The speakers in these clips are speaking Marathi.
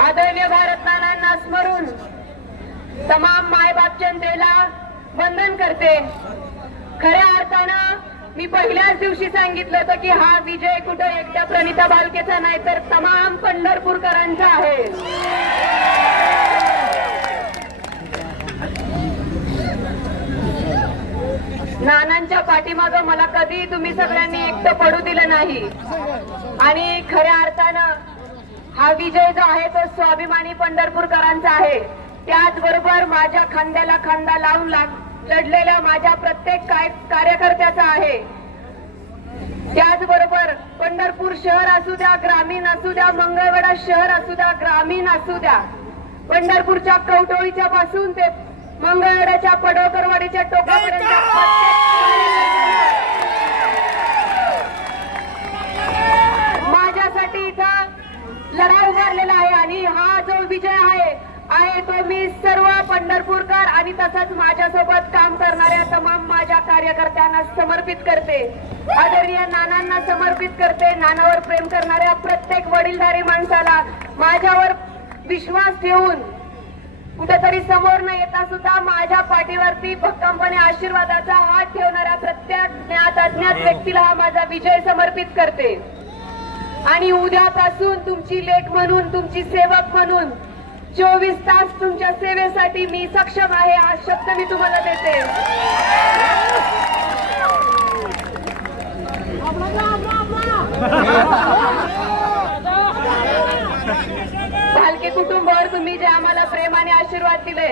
आदरणीय भारत नानांना स्मरून तमाम मायबाप जनतेला वंदन करते। खऱ्या अर्थानं मी पहिल्याच दिवशी सांगितलं होतं की हा विजय कुठं एकट्या प्रणिता भालकेचा नाही तर तमाम पंढरपूरकरांचा आहे। नानांच्या पाठीमागं मला कधी तुम्ही सगळ्यांनी एकटं पडू दिलं नाही आणि खऱ्या अर्थानं हा विजय जो आहे तो स्वाभिमानी पंढरपूरकरांचा आहे। त्याचबरोबर माझ्या खांद्याला खांदा लावून लढलेल्या माझ्या प्रत्येक कार्यकर्त्याचा आहे। त्याचबरोबर पंढरपूर शहर असू द्या, ग्रामीण असू द्या, मंगळवेढा शहर असू द्या, ग्रामीण असू द्या, पंढरपूरच्या कवटोळीच्या पासून ते मंगळवेढ्याच्या पडोकरवाडीच्या टोकापर्यंत माझ्यासाठी इथं लढा उभारलेला आहे आणि हा जो विजय आहे तो मी सर्व पंढरपूरकर आणि तसंच माझ्यासोबत काम करणाऱ्या तमाम माझ्या कार्यकर्त्यांना समर्पित करते। आदरणीय नानांना समर्पित करते। नानावर प्रेम करणाऱ्या प्रत्येक वडीलधारी माणसाला, माझ्यावर विश्वास ठेवून कुठेतरी समोर न येता सुद्धा माझ्या पाठीवरती भक्कमपणे आशीर्वादाचा हात ठेवणाऱ्या प्रत्येक ज्ञात अज्ञात व्यक्तीला हा माझा विजय समर्पित करते। आणि उद्यापासून तुमची लेक म्हणून, तुमची सेवक म्हणून 24 तास तुमच्या सेवेसाठी मी सक्षम आहे, हा शब्द मी तुम्हाला देते। भालके कुटुंबावर तुम्ही जे आम्हाला प्रेमाने आशीर्वाद दिले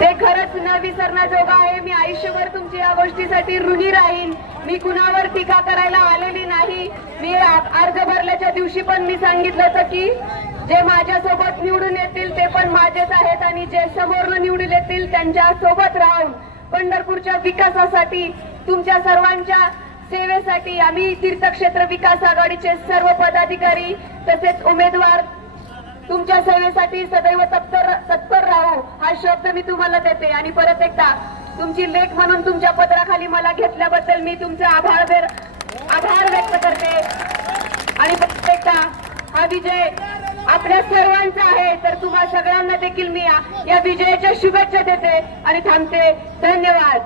ते खरंच न विसरण्याजोगं आहे। मी आयुष्यभर तुमची या गोष्टीसाठी ऋणी राहीन। मी कुणावर टीका करायला आलेली नाही। मी अर्ज भरल्याच्या दिवशी पण मी सांगितलं होतं की जे माझ्यासोबत निवडून येतील ते पण माझेच आहेत आणि जे समोरनं निवडून येतील त्यांच्या सोबत राहून पंढरपूरच्या विकासासाठी, तुमच्या सर्वांच्या सेवेसाठी आम्ही तीर्थक्षेत्र विकास आघाडीचे सर्व पदाधिकारी तसेच उमेदवार तुमच्या सेवेसाठी सदैव तत्पर राहू, हा शब्द मी तुम्हाला देते। आणि परत एकदा तुमची लेख म्हणून तुमच्या पत्राखाली मला घेतल्याबद्दल मी तुमचे आभार व्यक्त करते। आणि परत एकदा हा विजय आपल्या सर्वांचा आहे, तर तुम्हा सगळ्यांना देखील मी या विजयाच्या शुभेच्छा देते आणि थांबते। धन्यवाद।